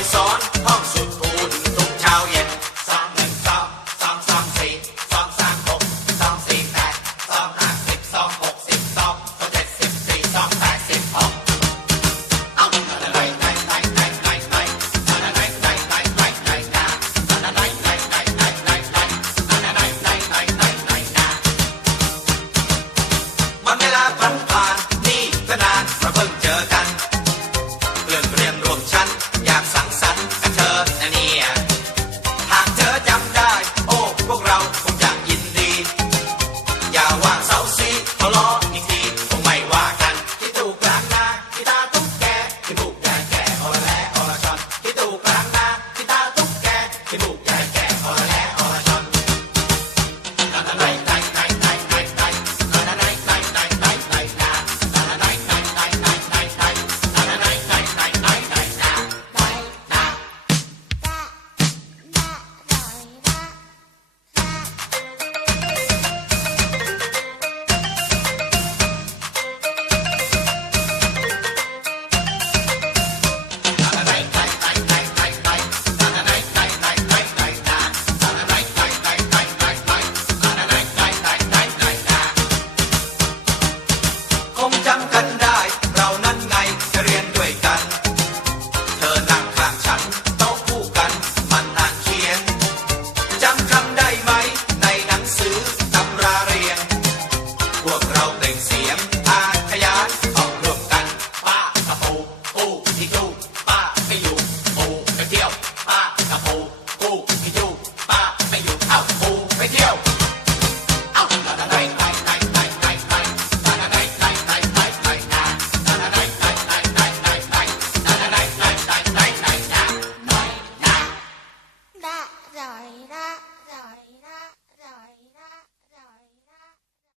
I saw.